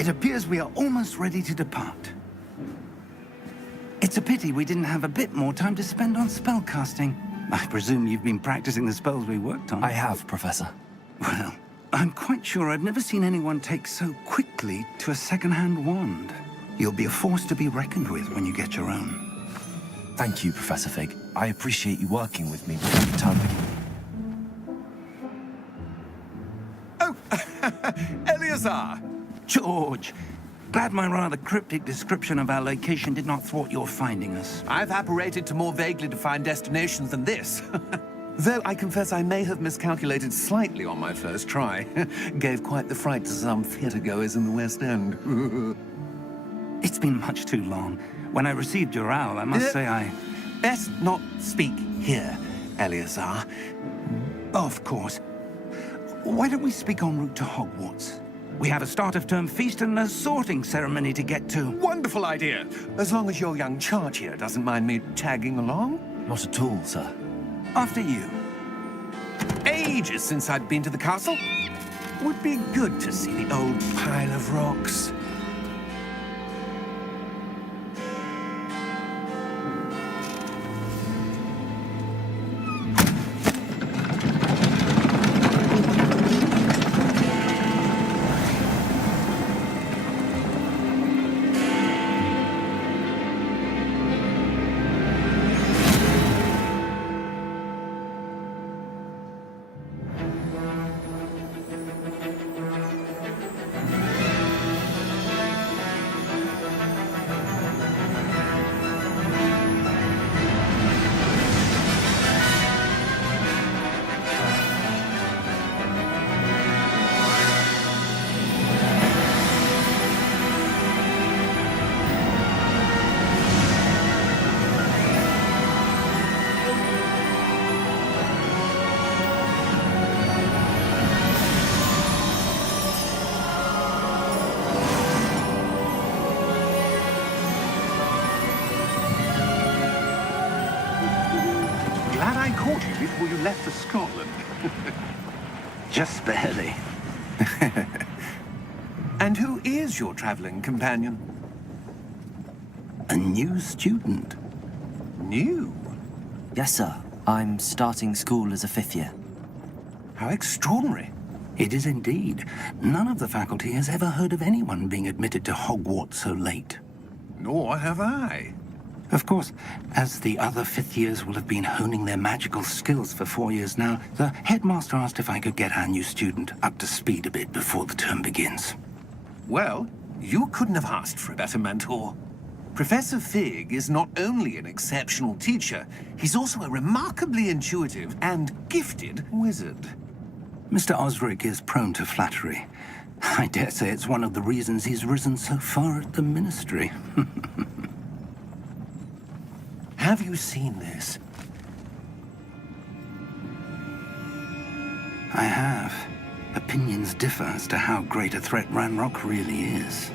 It appears we are almost ready to depart. It's a pity we didn't have a bit more time to spend on spellcasting. I presume you've been practicing the spells we worked on. I have, Professor. Well, I'm quite sure I've never seen anyone take so quickly to a second-hand wand. You'll be a force to be reckoned with when you get your own. Thank you, Professor Fig. I appreciate you working with me before the term begins. Oh, Eleazar! George, glad my rather cryptic description of our location did not thwart your finding us. I've apparated to more vaguely defined destinations than this. Though I confess I may have miscalculated slightly on my first try. Gave quite the fright to some theatre-goers in the West End. It's been much too long. When I received your owl, I must say I... Best not speak here, Eleazar. Of course. Why don't we speak en route to Hogwarts? We have a start-of-term feast and a sorting ceremony to get to. Wonderful idea! As long as your young charge here doesn't mind me tagging along. Not at all, sir. After you. Ages since I'd been to the castle. Would be good to see the old pile of rocks. Glad I caught you before you left for Scotland. Just barely. And who is your traveling companion? A new student. New? Yes, sir. I'm starting school as a 5th year. How extraordinary. It is indeed. None of the faculty has ever heard of anyone being admitted to Hogwarts so late. Nor have I. Of course, as the other 5th years will have been honing their magical skills for 4 years now, the headmaster asked if I could get our new student up to speed a bit before the term begins. Well, you couldn't have asked for a better mentor. Professor Fig is not only an exceptional teacher, he's also a remarkably intuitive and gifted wizard. Mr. Osric is prone to flattery. I dare say it's one of the reasons he's risen so far at the ministry. Have you seen this? I have. Opinions differ as to how great a threat Ranrock really is.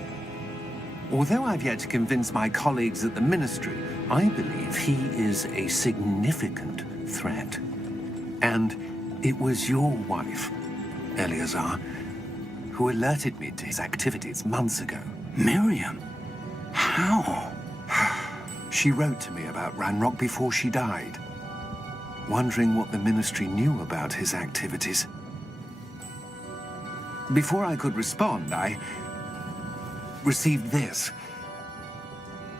Although I've yet to convince my colleagues at the Ministry, I believe he is a significant threat. And it was your wife, Eleazar, who alerted me to his activities months ago. Miriam? How? She wrote to me about Ranrock before she died, wondering what the Ministry knew about his activities. Before I could respond, I received this.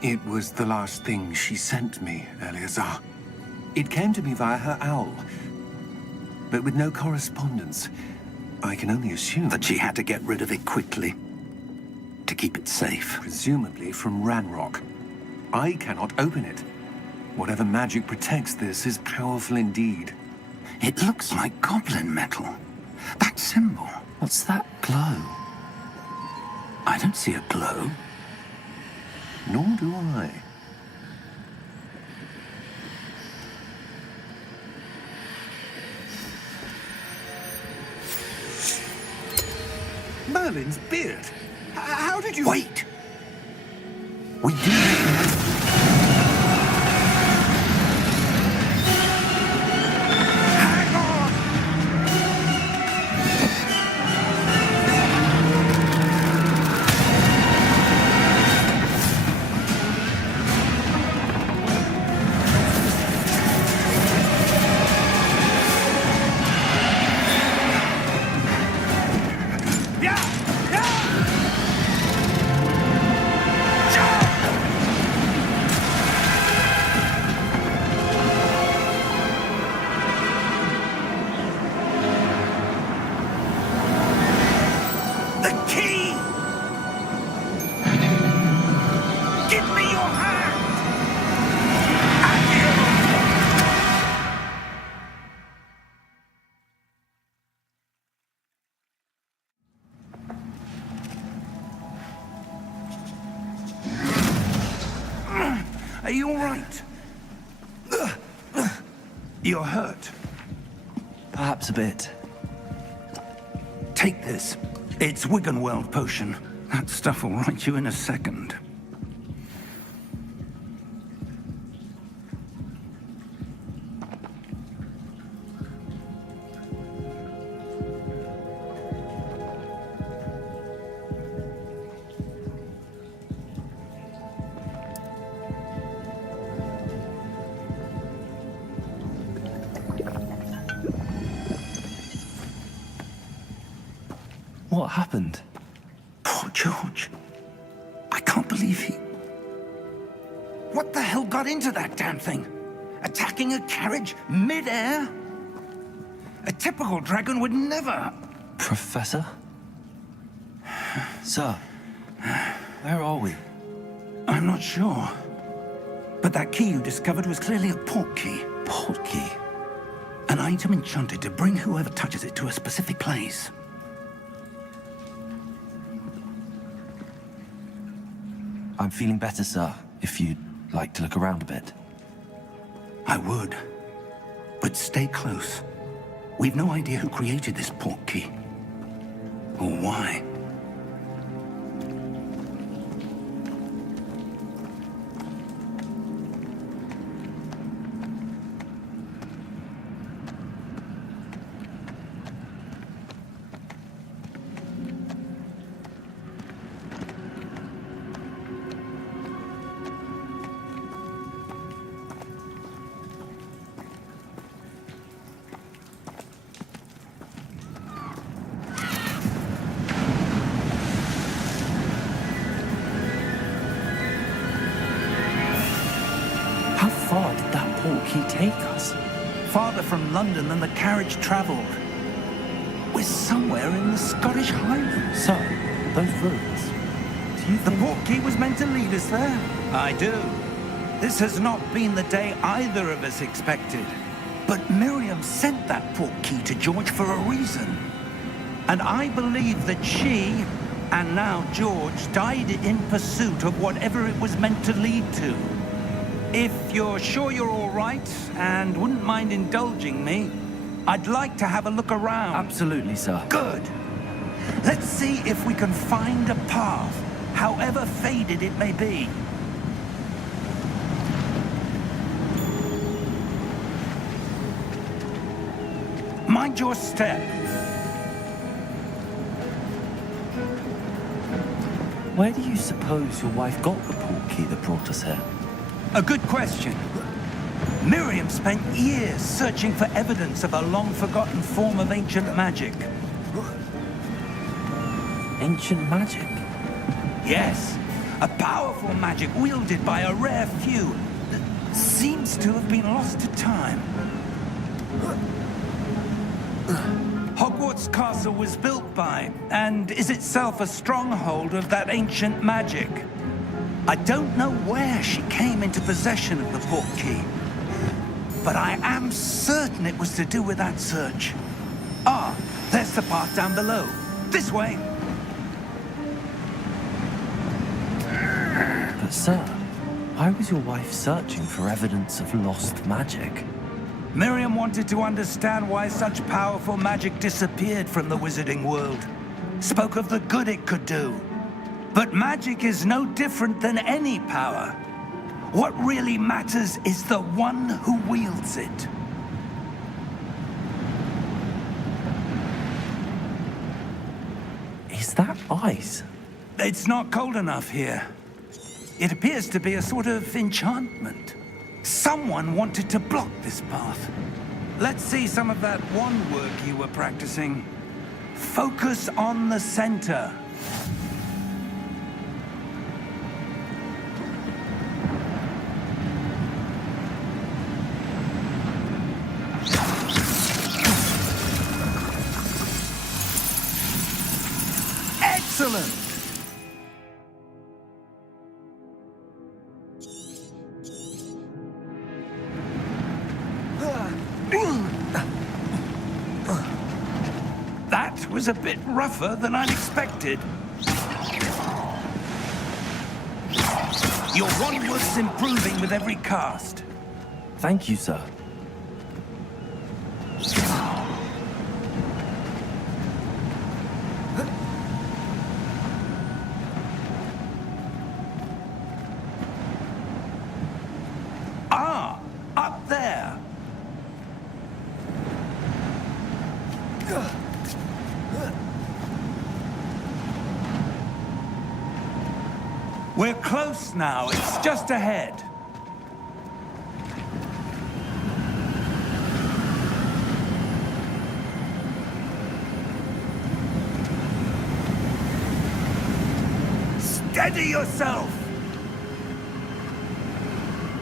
It was the last thing she sent me, Eleazar. It came to me via her owl, but with no correspondence. I can only assume That she had to get rid of it quickly, to keep it safe. presumably from Ranrock. I cannot open it. Whatever magic protects this is powerful indeed. It looks like goblin metal. That symbol. What's that glow? I don't see a glow. Nor do I. Merlin's beard. How did you... Wait! We do. You're hurt. Perhaps a bit. Take this. It's Wiggenweld potion. That stuff will right you in a second. What happened? Poor George. I can't believe he... What the hell got into that damn thing? Attacking a carriage mid-air? A typical dragon would never... Professor? Sir, where are we? I'm not sure. But that key you discovered was clearly a port key. Port key? An item enchanted to bring whoever touches it to a specific place. I'm feeling better, sir, if you'd like to look around a bit. I would. But stay close. We've no idea who created this port key. Or why. How far did that port key take us? Farther from London than the carriage travelled. We're somewhere in the Scottish Highlands. Sir, those ruins. Do you The think... port key was meant to lead us there. I do. This has not been the day either of us expected. But Miriam sent that port key to George for a reason. And I believe that she, and now George, died in pursuit of whatever it was meant to lead to. If you're sure you're all right and wouldn't mind indulging me, I'd like to have a look around. Absolutely, sir. Good. Let's see if we can find a path, however faded it may be. Mind your step. Where do you suppose your wife got the port key that brought us here? A good question. Miriam spent years searching for evidence of a long-forgotten form of ancient magic. Ancient magic? Yes, a powerful magic wielded by a rare few that seems to have been lost to time. Hogwarts Castle was built by, and is itself a stronghold of that ancient magic. I don't know where she came into possession of the port key, but I am certain it was to do with that search. Ah, there's the path down below. This way. But sir, why was your wife searching for evidence of lost magic? Miriam wanted to understand why such powerful magic disappeared from the wizarding world. Spoke of the good it could do. But magic is no different than any power. What really matters is the one who wields it. Is that ice? It's not cold enough here. It appears to be a sort of enchantment. Someone wanted to block this path. Let's see some of that wand work you were practicing. Focus on the center. Excellent! That was a bit rougher than I'd expected. Your wand work's improving with every cast. Thank you, sir. there! We're close now. It's just ahead. Steady yourself!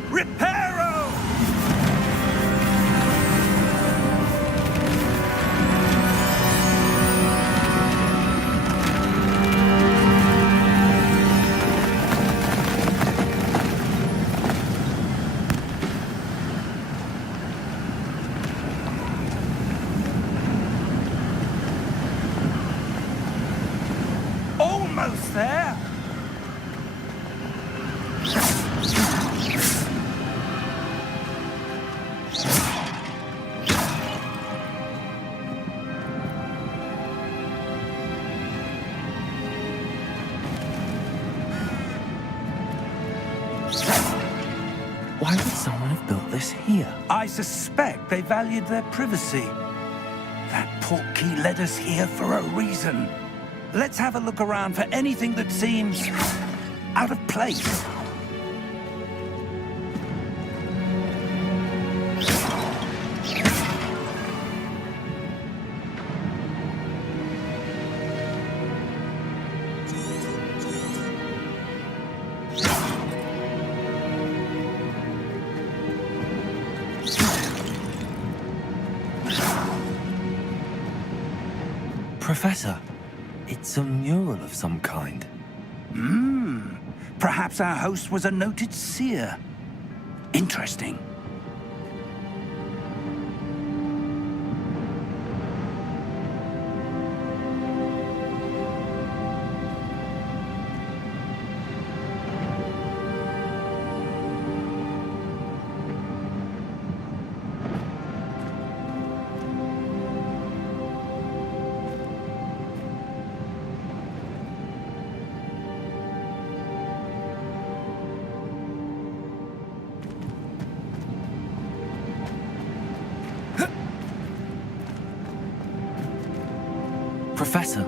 Reparo! Almost there! Why would someone have built this here? I suspect they valued their privacy. That portkey led us here for a reason. Let's have a look around for anything that seems out of place. Professor, it's a mural of some kind. Perhaps our host was a noted seer. Interesting. Professor,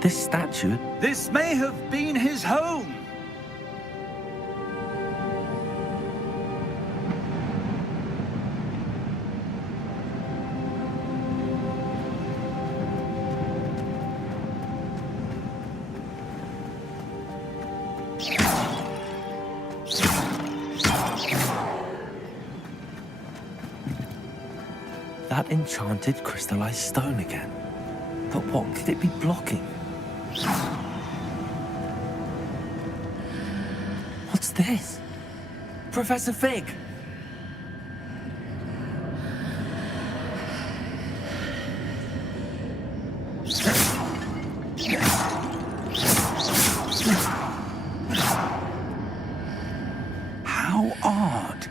this statue... This may have been his home. That enchanted crystallized stone again. But what could it be blocking? What's this? Professor Fig! How odd.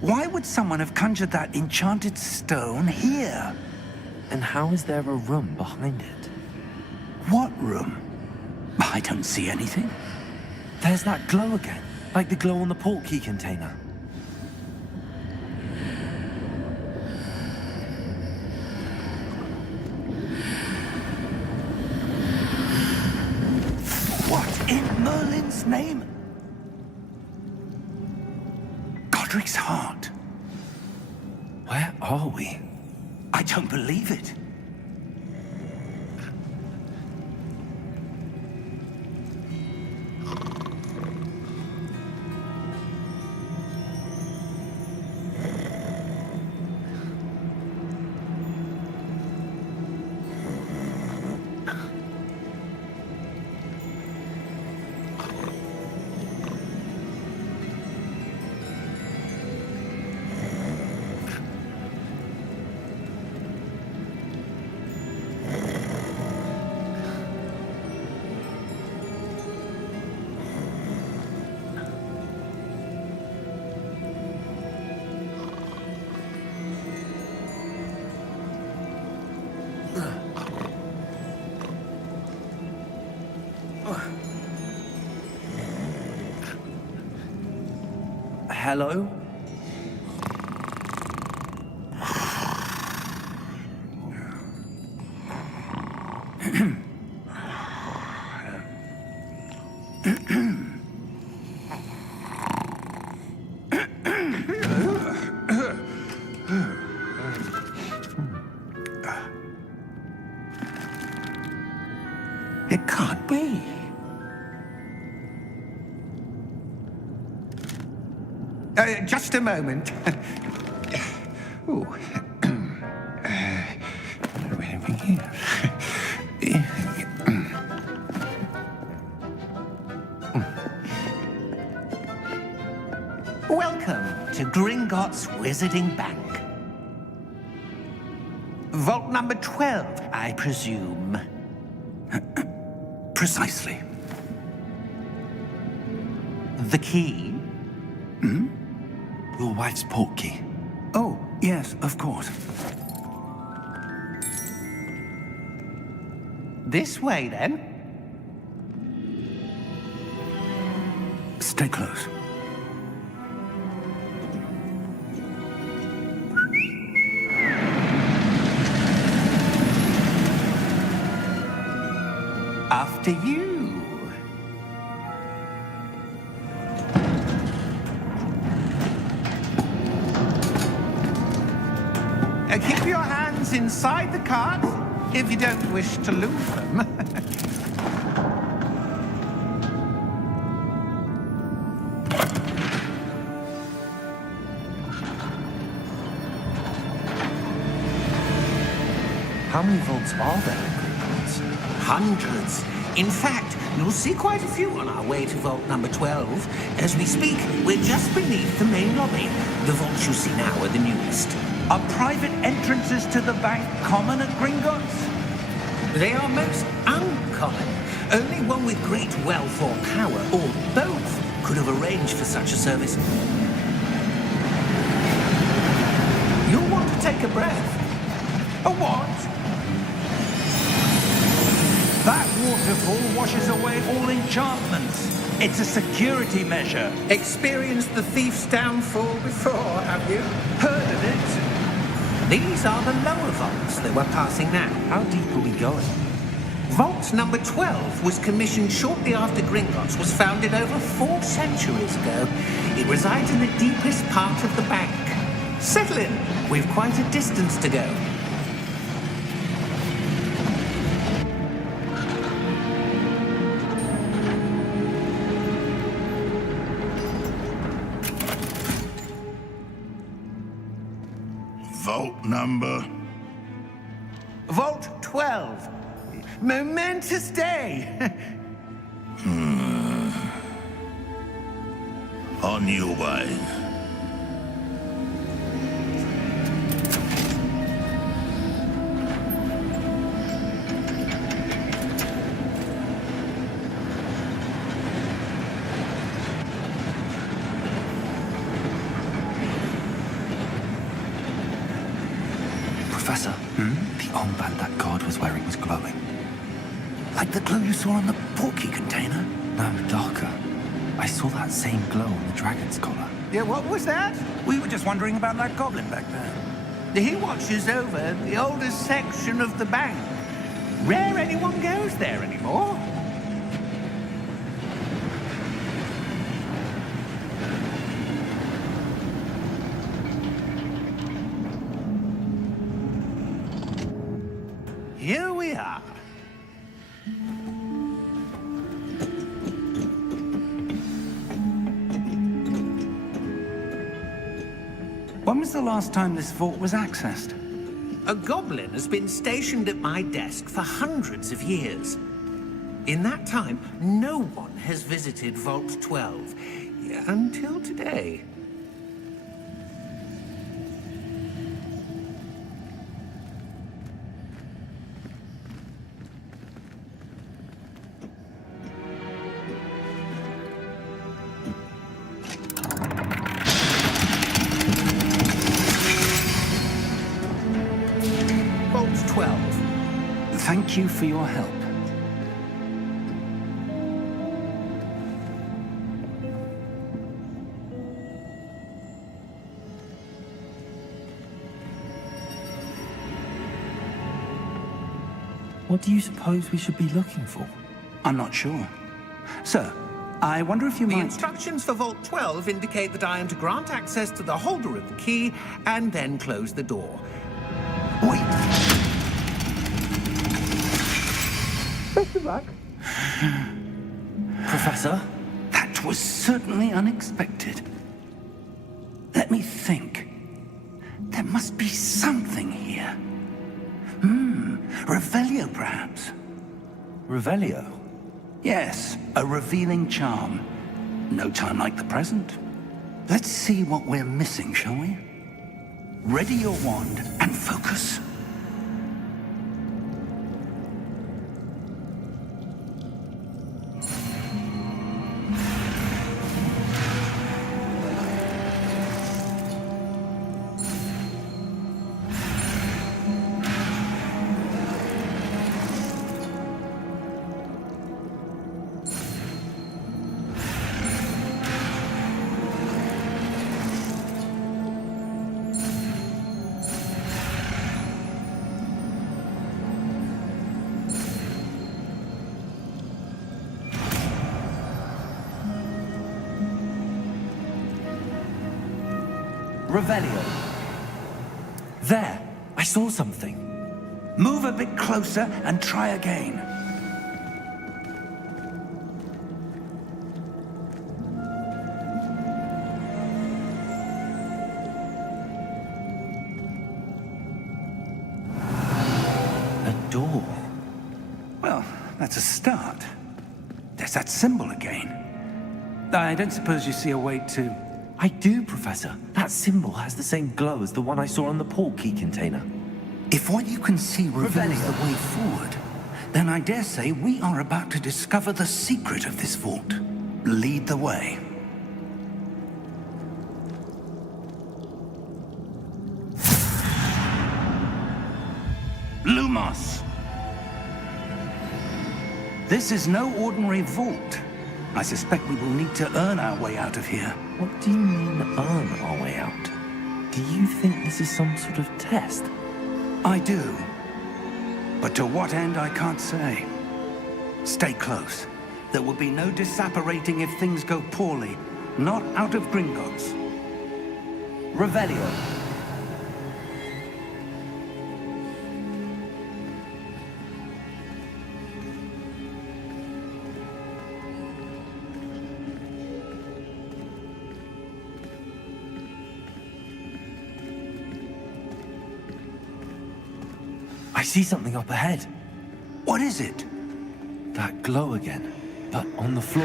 Why would someone have conjured that enchanted stone here? And how is there a room behind it? What room? I don't see anything. There's that glow again, like the glow on the portkey container. What in Merlin's name? Godric's heart. Where are we? I don't believe it. Hello? It can't be. Just a moment. Ooh. Where are we here? Welcome to Gringotts Wizarding Bank. Vault number 12, I presume. Precisely. The key? Your wife's portkey. Oh, yes, of course. This way, then. Stay close. After you. Keep your hands inside the cart if you don't wish to lose them. How many vaults are there in Gringotts? Hundreds. In fact, you'll see quite a few on our way to vault number 12. As we speak, we're just beneath the main lobby. The vaults you see now are the newest. Are private entrances to the bank common at Gringotts? They are most uncommon. Only one with great wealth or power, or both, could have arranged for such a service. You'll want to take a breath. A what? That waterfall washes away all enchantments. It's a security measure. Experienced the thief's downfall before, have you? Heard of it? These are the lower vaults that we're passing now. How deep are we going? Vault number 12 was commissioned shortly after Gringotts was founded over 4 centuries ago. It resides in the deepest part of the bank. Settle in. We've quite a distance to go. Vault number? Vault 12. Momentous day. On your way. Professor, the armband that guard was wearing was glowing. Like the glow you saw on the portkey container? No, darker. I saw that same glow on the dragon's collar. Yeah, what was that? We were just wondering about that goblin back there. He watches over the oldest section of the bank. Rare anyone goes there anymore. Here we are. When was the last time this vault was accessed? A goblin has been stationed at my desk for hundreds of years. In that time, no one has visited Vault 12 until today. Vault 12. Thank you for your help. What do you suppose we should be looking for? I'm not sure. Sir, I wonder if you The might... instructions for Vault 12 indicate that I am to grant access to the holder of the key and then close the door. Wait! Best of luck. Professor? That was certainly unexpected. Let me think. There must be something here. Revelio, perhaps? Revelio? Yes, a revealing charm. No time like the present. Let's see what we're missing, shall we? Ready your wand and focus. Revelio. There! I saw something. Move a bit closer and try again. A door. Well, that's a start. There's that symbol again. I don't suppose you see a way to... I do, Professor. That symbol has the same glow as the one I saw on the port key container. If what you can see reveals the way forward, then I dare say we are about to discover the secret of this vault. Lead the way. Lumos! This is no ordinary vault. I suspect we will need to earn our way out of here. What do you mean, earn our way out? Do you think this is some sort of test? I do. But to what end, I can't say. Stay close. There will be no disapparating if things go poorly. Not out of Gringotts. Revelio. I see something up ahead. What is it? That glow again, but on the floor.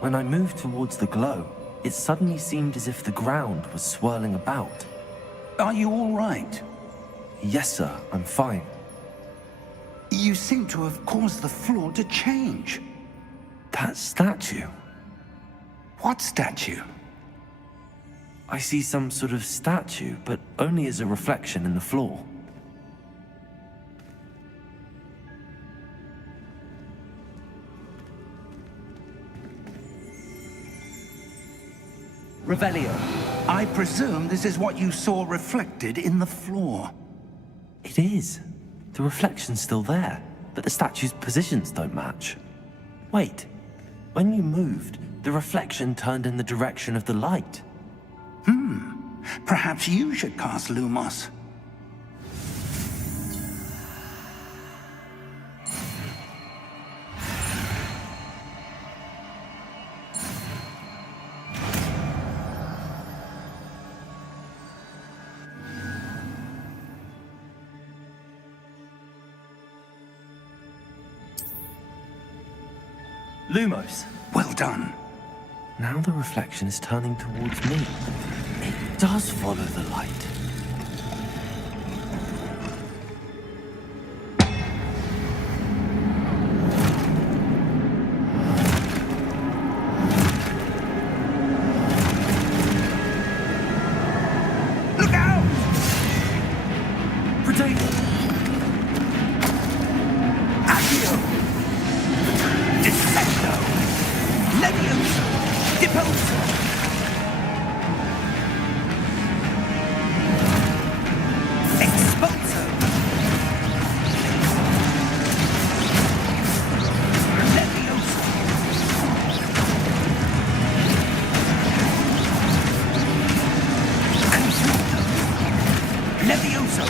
When I moved towards the glow, it suddenly seemed as if the ground was swirling about. Are you all right? Yes, sir, I'm fine. You seem to have caused the floor to change. That statue. What statue? I see some sort of statue, but only as a reflection in the floor. Revelio, I presume this is what you saw reflected in the floor. It is. The reflection's still there, but the statue's positions don't match. Wait, when you moved, the reflection turned in the direction of the light. Perhaps you should cast Lumos. Lumos. Well done. Now the reflection is turning towards me. It does follow the light. Levioso!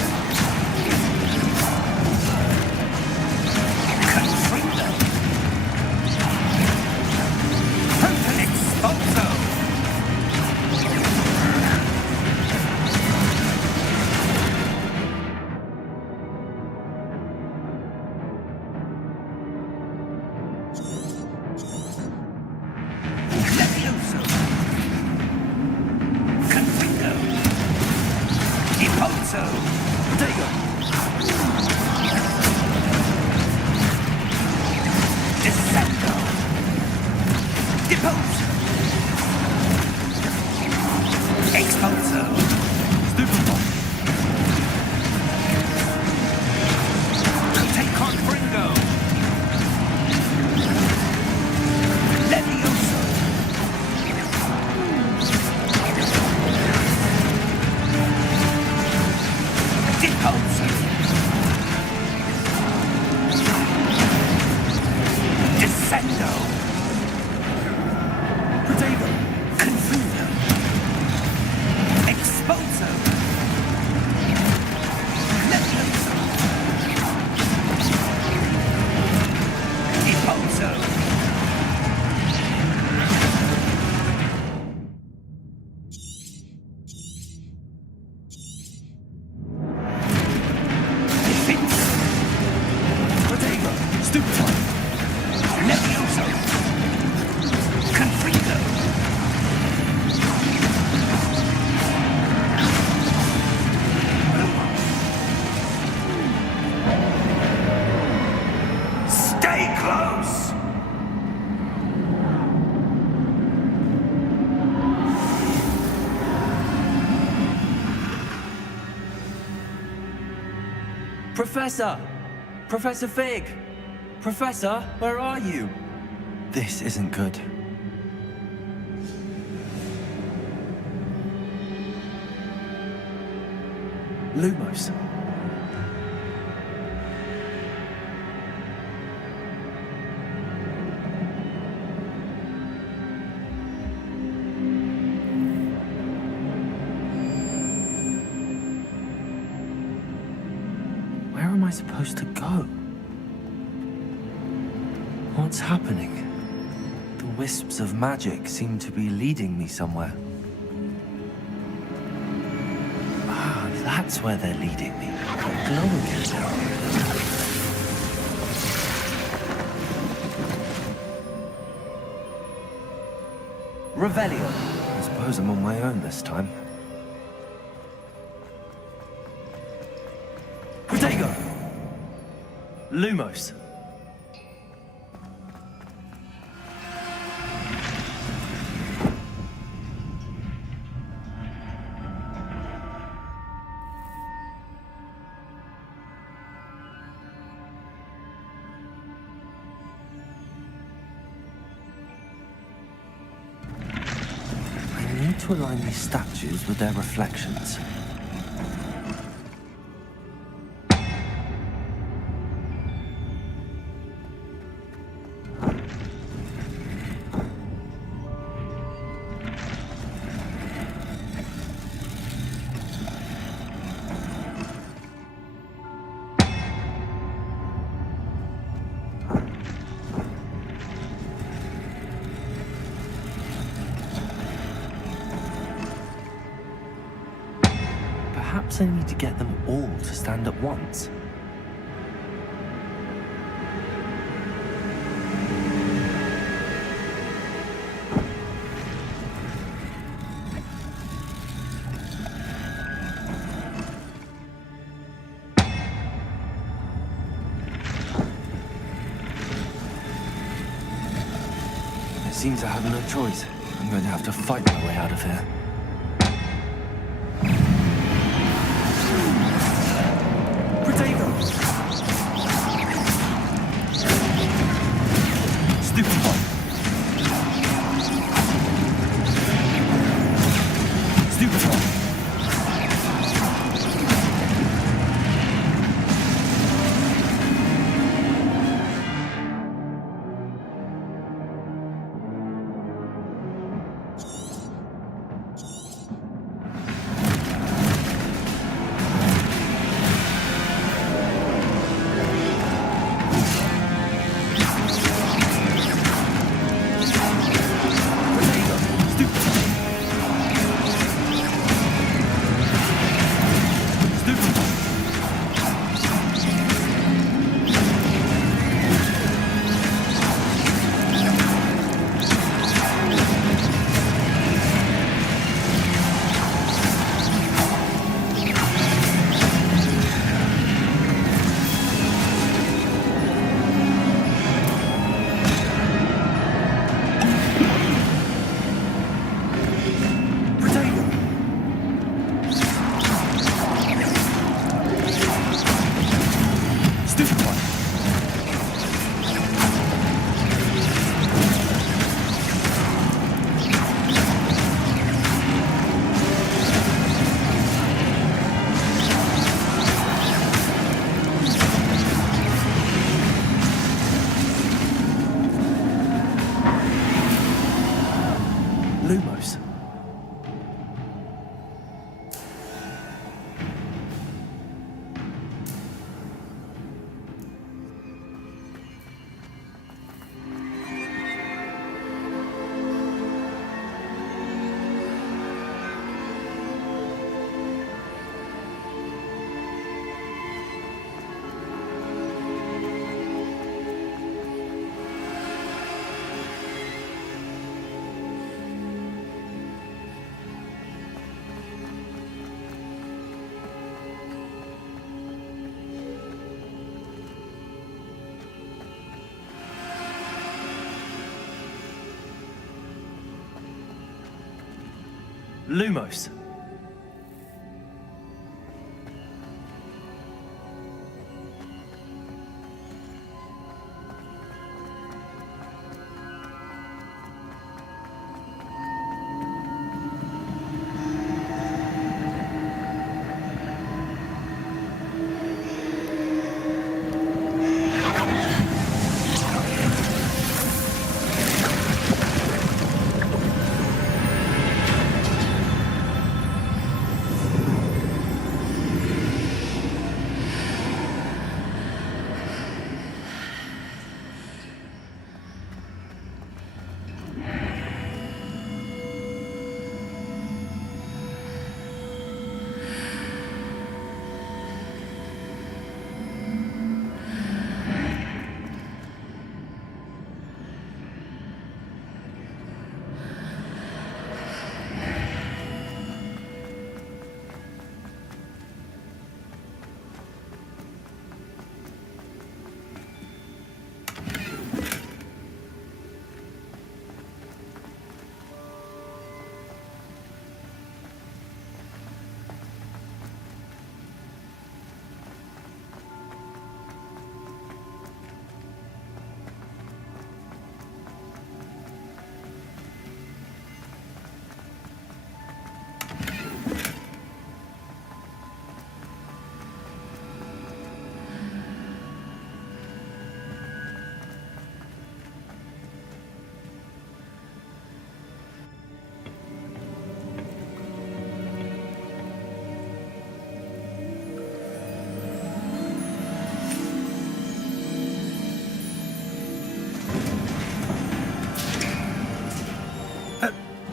Confringo! Potent Expulso! Levioso! Confringo! Impulso! Protego! Descendo! Depose! Expulso! Stupefy! Take Confringo! Levioso! Depose! Descendo! Protego! Confundo! Expulso! Levioso! Depose! Protego! Stupefy! Levioso! Confringo! Stay close! Professor! Professor Fig! Professor, where are you? This isn't good. Lumos. Where am I supposed to go? What's happening? The wisps of magic seem to be leading me somewhere. Ah, that's where they're leading me. Glow again. Revelio. I suppose I'm on my own this time. Protego! Lumos. I need to align these statues with their reflections. Perhaps I need to get them all to stand at once. It seems I have no choice. I'm going to have to fight my way out of here. Lumos.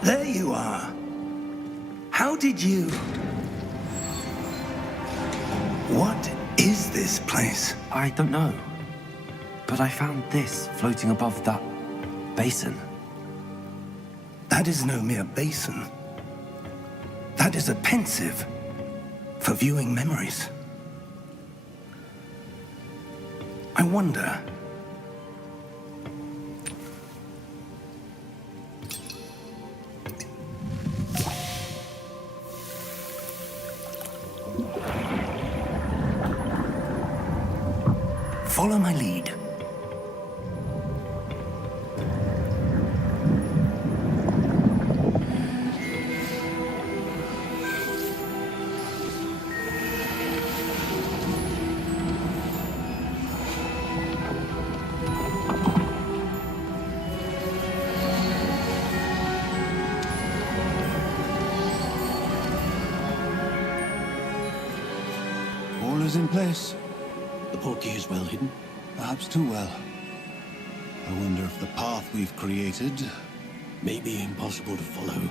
There you are. How did you... What is this place? I don't know. But I found this floating above that basin. That is no mere basin. That is a pensive for viewing memories. I wonder... Follow my lead. All is in place. The portkey is well hidden. Perhaps too well. I wonder if the path we've created... May be impossible to follow.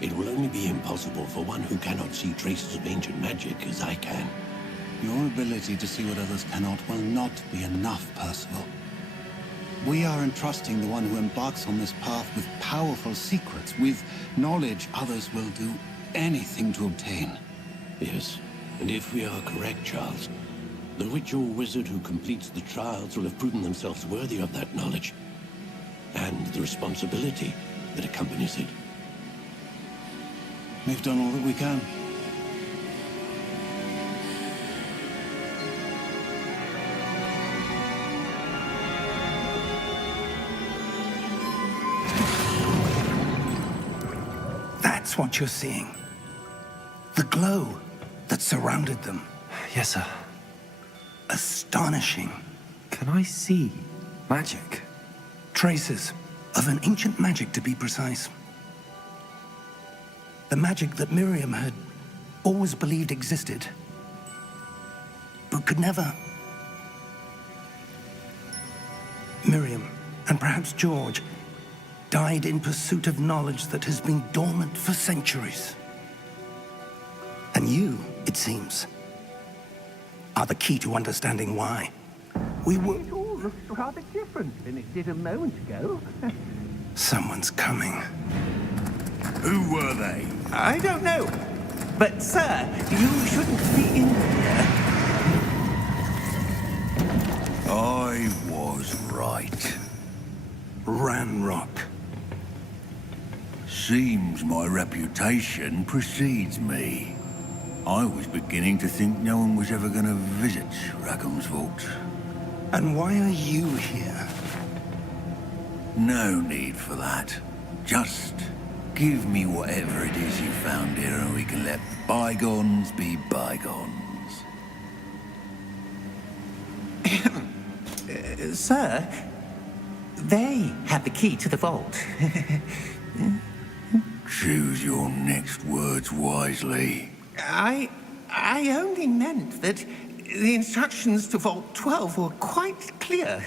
It will only be impossible for one who cannot see traces of ancient magic as I can. Your ability to see what others cannot will not be enough, Percival. We are entrusting the one who embarks on this path with powerful secrets, with knowledge others will do anything to obtain. Yes, and if we are correct, Charles, the witch or wizard who completes the trials will have proven themselves worthy of that knowledge, and the responsibility that accompanies it. We've done all that we can. That's what you're seeing. The glow that surrounded them. Yes, sir. Astonishing. Can I see magic? Traces of an ancient magic, to be precise. The magic that Miriam had always believed existed, but could never. Miriam, and perhaps George, died in pursuit of knowledge that has been dormant for centuries. And you, it seems, are the key to understanding why. We were... It all looks rather different than it did a moment ago. Someone's coming. Who were they? I don't know. But, sir, you shouldn't be in here. I was right. Ranrock. seems my reputation precedes me. I was beginning to think no one was ever going to visit Rackham's vault. And why are you here? No need for that. Just give me whatever it is you found here and we can let bygones be bygones. Sir, they have the key to the vault. Choose your next words wisely. I only meant that the instructions to Vault 12 were quite clear.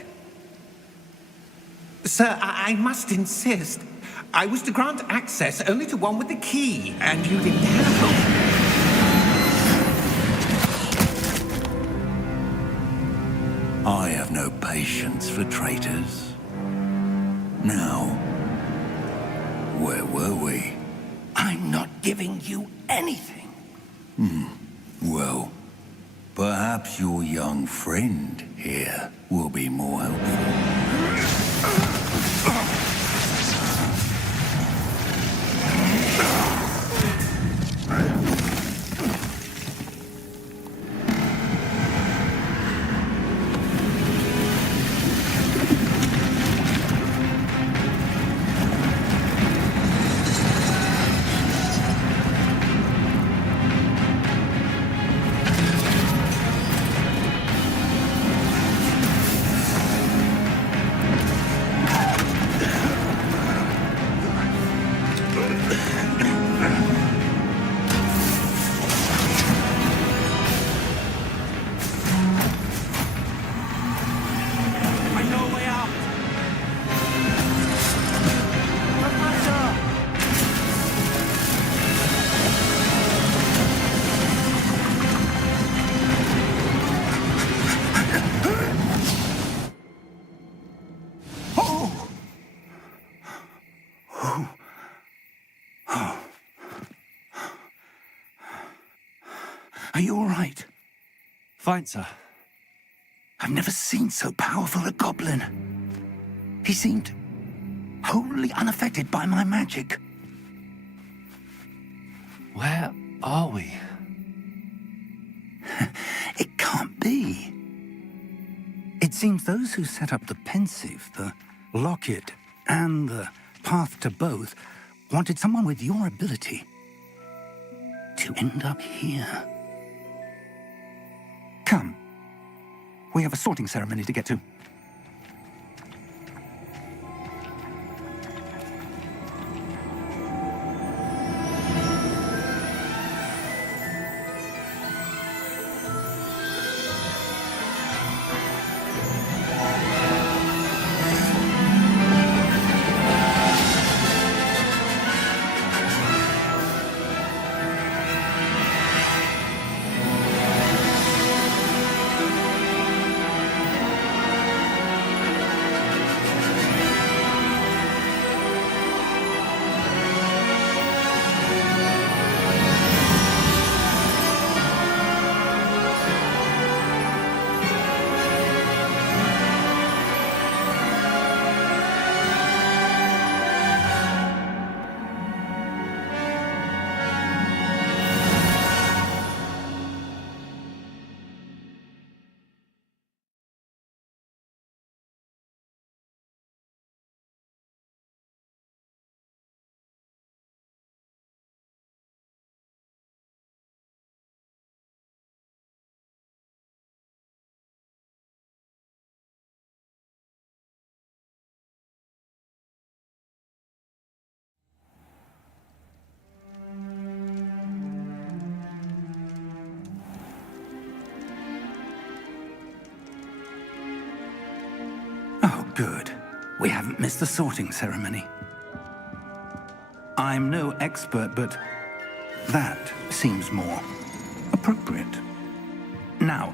Sir, I must insist. I was to grant access only to one with the key, and you didn't have I have no patience for traitors. Now, where were we? I'm not giving you anything. Well, perhaps your young friend here will be more helpful. Are you all right? Fine, sir. I've never seen so powerful a goblin. He seemed wholly unaffected by my magic. Where are we? It can't be. It seems those who set up the pensive, the locket, and the path to both wanted someone with your ability to end up here. Come. We have a sorting ceremony to get to. Oh, good. We haven't missed the sorting ceremony. I'm no expert, but that seems more appropriate. Now,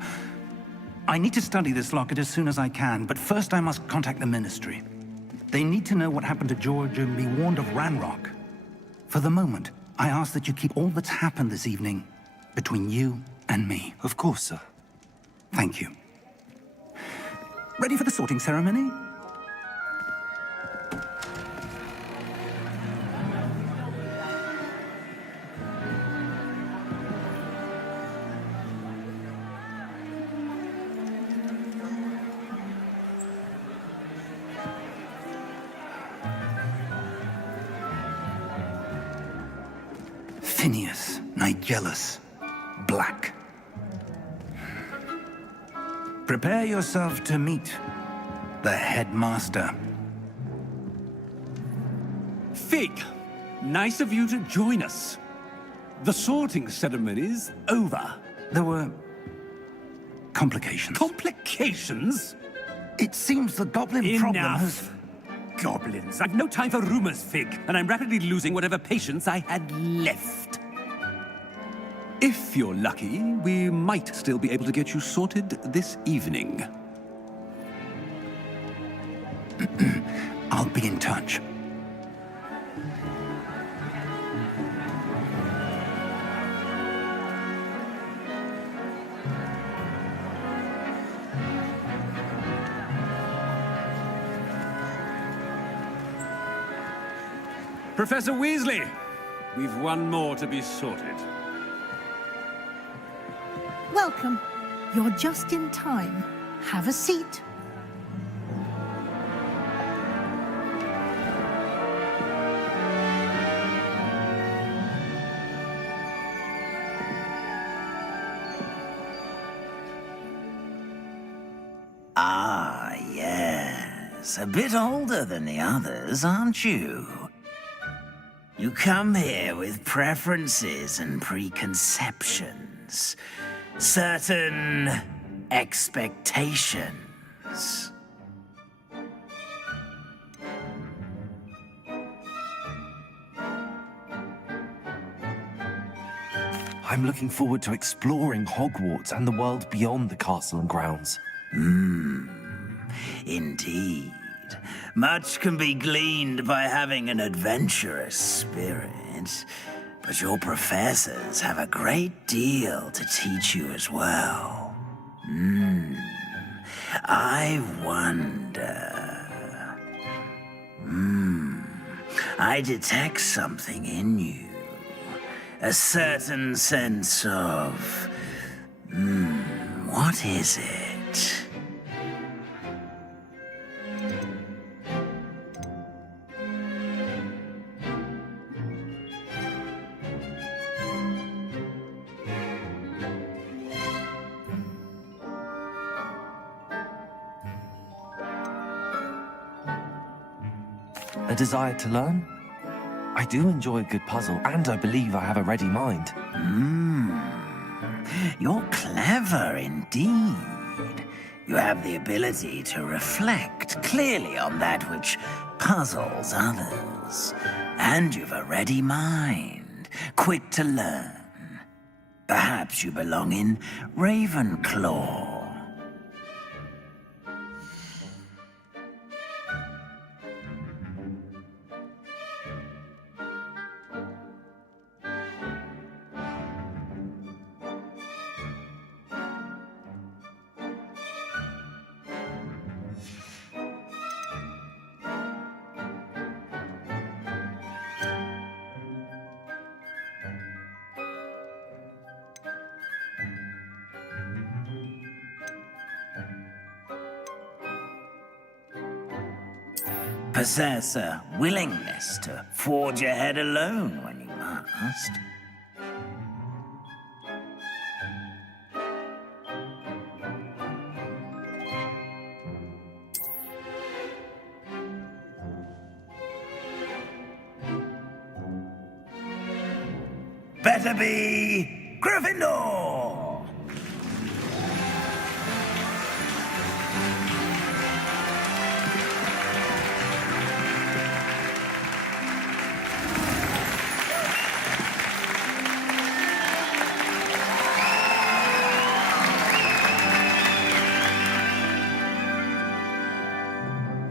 I need to study this locket as soon as I can, but first I must contact the Ministry. They need to know what happened to George and be warned of Ranrock. For the moment, I ask that you keep all that's happened this evening between you and me. Of course, sir. Thank you. Ready for the sorting ceremony? Tinius, Nigellus, Black. Prepare yourself to meet the headmaster. Fig, nice of you to join us. The sorting ceremony's over. There were complications. Complications? It seems the goblin problem has... Enough. Goblins. I've no time for rumors, Fig, and I'm rapidly losing whatever patience I had left. If you're lucky, we might still be able to get you sorted this evening. I'll be in touch. Professor Weasley, we've one more to be sorted. Welcome. You're just in time. Have a seat. Ah, yes. A bit older than the others, aren't you? You come here with preferences and preconceptions. Certain expectations. I'm looking forward to exploring Hogwarts and the world beyond the castle and grounds. Indeed. Much can be gleaned by having an adventurous spirit, but your professors have a great deal to teach you as well. I wonder... I detect something in you. A certain sense of... what is it? A desire to learn? I do enjoy a good puzzle, and I believe I have a ready mind. You're clever indeed. You have the ability to reflect clearly on that which puzzles others. And you've a ready mind, quick to learn. Perhaps you belong in Ravenclaw. Possess a willingness to forge ahead alone when you must. Better be Gryffindor!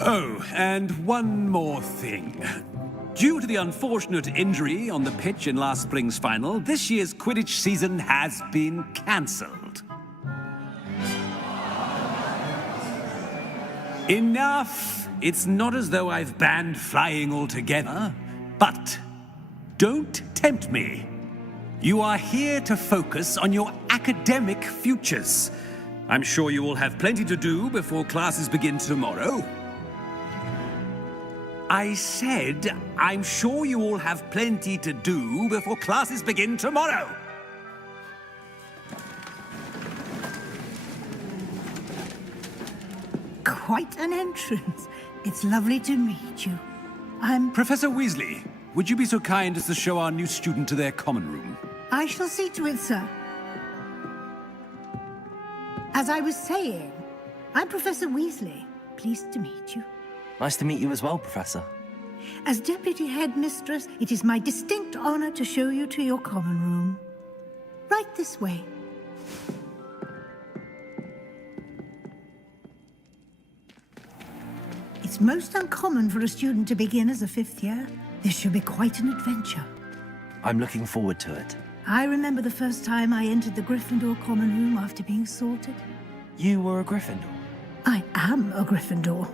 Oh, and one more thing. Due to the unfortunate injury on the pitch in last spring's final, this year's Quidditch season has been cancelled. Enough! It's not as though I've banned flying altogether, but don't tempt me. You are here to focus on your academic futures. I'm sure you will have plenty to do before classes begin tomorrow. I said I'm sure you all have plenty to do before classes begin tomorrow. Quite an entrance. It's lovely to meet you. I'm... Professor Weasley, would you be so kind as to show our new student to their common room? I shall see to it, sir. As I was saying, I'm Professor Weasley. Pleased to meet you. Nice to meet you as well, Professor. As Deputy Headmistress, it is my distinct honor to show you to your common room. Right this way. It's most uncommon for a student to begin as a fifth year. This should be quite an adventure. I'm looking forward to it. I remember the first time I entered the Gryffindor common room after being sorted. You were a Gryffindor? I am a Gryffindor.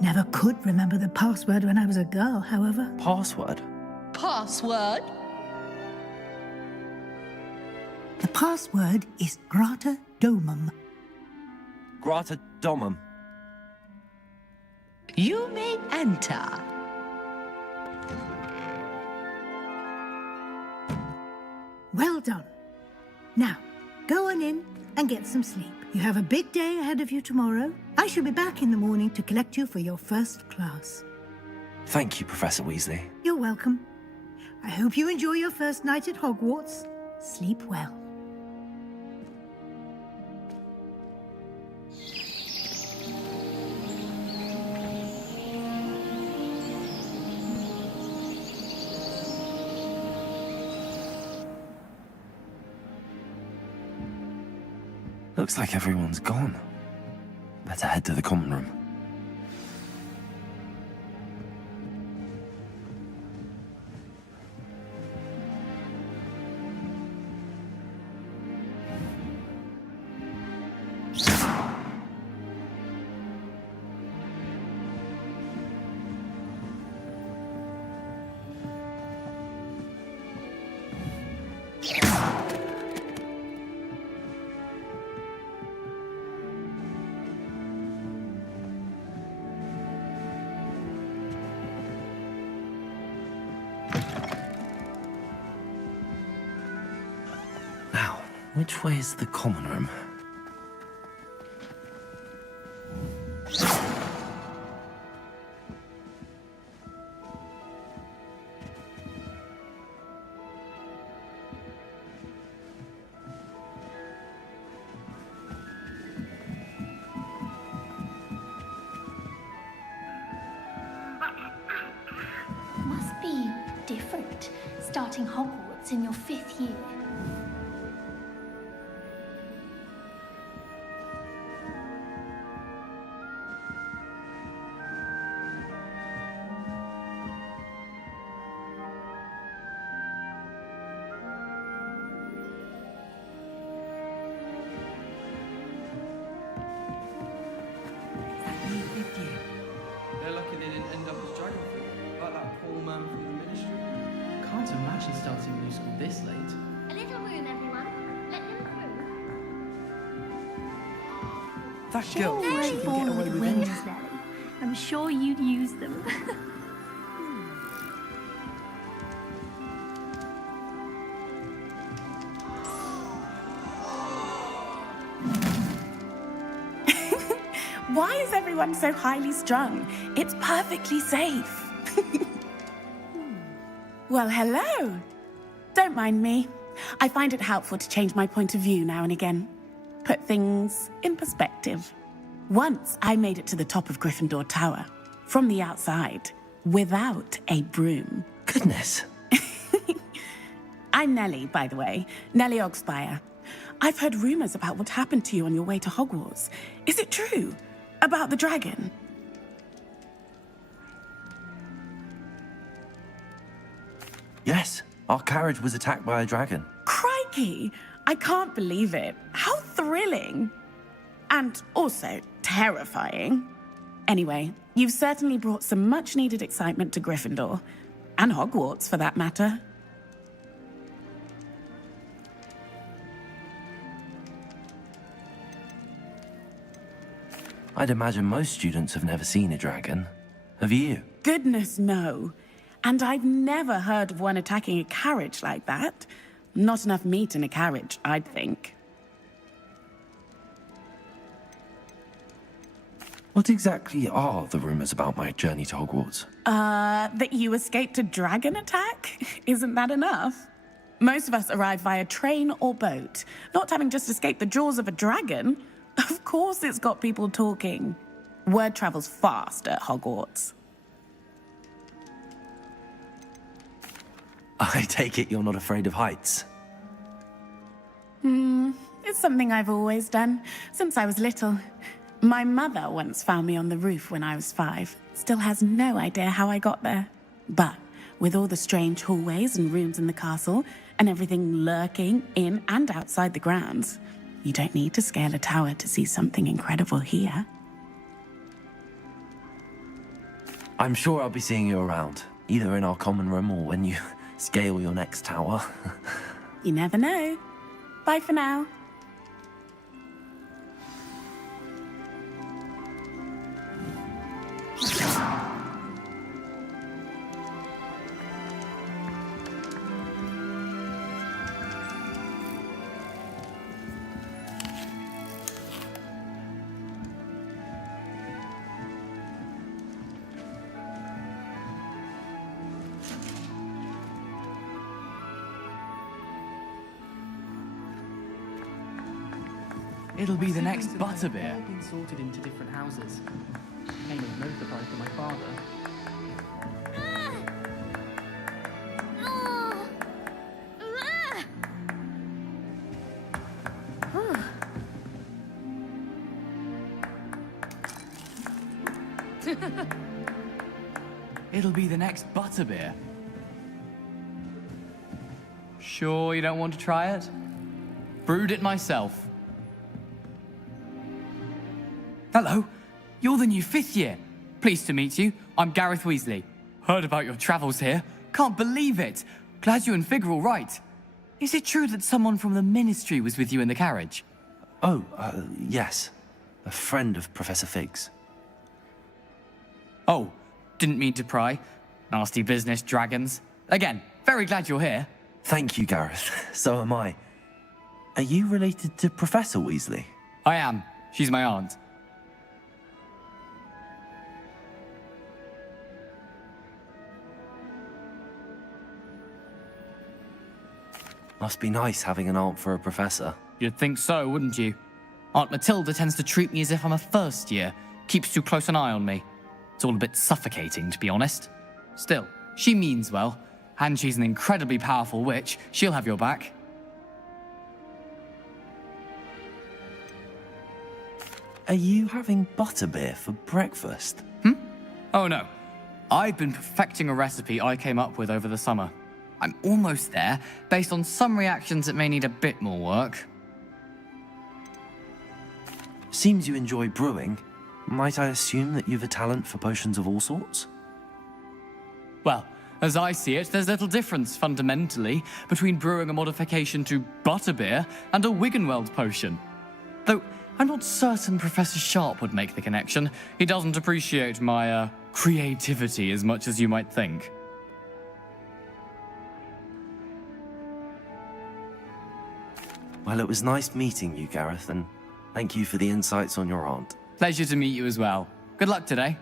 Never could remember the password when I was a girl, however. Password? Password? The password is Grata Domum. Grata Domum. You may enter. Well done. Now, go on in and get some sleep. You have a big day ahead of you tomorrow. I shall be back in the morning to collect you for your first class. Thank you, Professor Weasley. You're welcome. I hope you enjoy your first night at Hogwarts. Sleep well. Looks like everyone's gone. Better head to the common room. Which way is the common room? Must be different, starting Hogwarts in your 5th year. They're lucky they didn't end up as dragon fruit, like that poor man from the ministry. Can't imagine starting new school this late. A little room, everyone. Let them through. That girl thinks she can get away with wings, anything. Nelly. I'm sure you'd use them. Why is everyone so highly strung? It's perfectly safe. Well, hello. Don't mind me. I find it helpful to change my point of view now and again. Put things in perspective. Once I made it to the top of Gryffindor Tower, from the outside, without a broom. Goodness. I'm Nellie, by the way. Nellie Ogspire. I've heard rumors about what happened to you on your way to Hogwarts. Is it true? About the dragon? Yes, our carriage was attacked by a dragon. Crikey! I can't believe it. How thrilling! And also terrifying. Anyway, you've certainly brought some much-needed excitement to Gryffindor. And Hogwarts, for that matter. I'd imagine most students have never seen a dragon. Have you? goodness, no. And I've never heard of one attacking a carriage like that. Not enough meat in a carriage, I'd think. What exactly are the rumors about my journey to Hogwarts? That you escaped a dragon attack? Isn't that enough? Most of us arrive via train or boat, not having just escaped the jaws of a dragon. Of course it's got people talking. Word travels fast at Hogwarts. I take it you're not afraid of heights. It's something I've always done, since I was little. My mother once found me on the roof when I was 5. Still has no idea how I got there. But with all the strange hallways and rooms in the castle, and everything lurking in and outside the grounds, you don't need to scale a tower to see something incredible here. I'm sure I'll be seeing you around, either in our common room or when you scale your next tower. You never know. Bye for now. It'll be the next butterbeer. All been sorted into different houses. Came as no surprise to my father. It'll be the next butterbeer. Sure you don't want to try it? Brewed it myself. Hello, you're the new 5th year. Pleased to meet you. I'm Gareth Weasley. Heard about your travels here. Can't believe it. Glad you and Fig are all right. Is it true that someone from the Ministry was with you in the carriage? Oh, yes. A friend of Professor Fig's. Oh, didn't mean to pry. Nasty business, dragons. Again, very glad you're here. Thank you, Gareth. So am I. Are you related to Professor Weasley? I am. She's my aunt. Must be nice having an aunt for a professor. You'd think so, wouldn't you? Aunt Matilda tends to treat me as if I'm a first year. Keeps too close an eye on me. It's all a bit suffocating, to be honest. Still, she means well. And she's an incredibly powerful witch. She'll have your back. Are you having butterbeer for breakfast? Oh no. I've been perfecting a recipe I came up with over the summer. I'm almost there. Based on some reactions, it may need a bit more work. Seems you enjoy brewing. Might I assume that you've a talent for potions of all sorts? Well, as I see it, there's little difference, fundamentally, between brewing a modification to butterbeer and a Wiggenweld potion. Though, I'm not certain Professor Sharp would make the connection. He doesn't appreciate my, creativity as much as you might think. Well, it was nice meeting you, Gareth, and thank you for the insights on your aunt. Pleasure to meet you as well. Good luck today.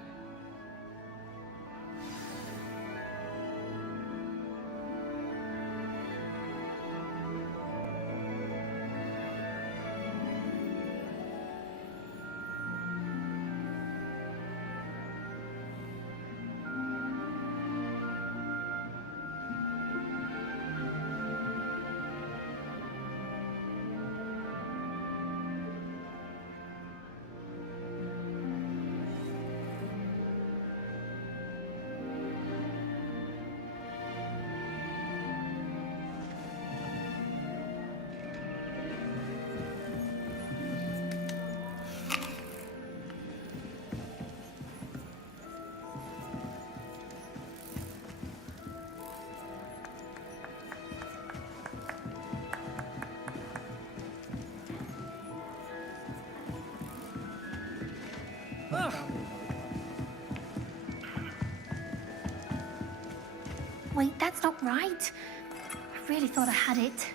That's not right. I really thought I had it.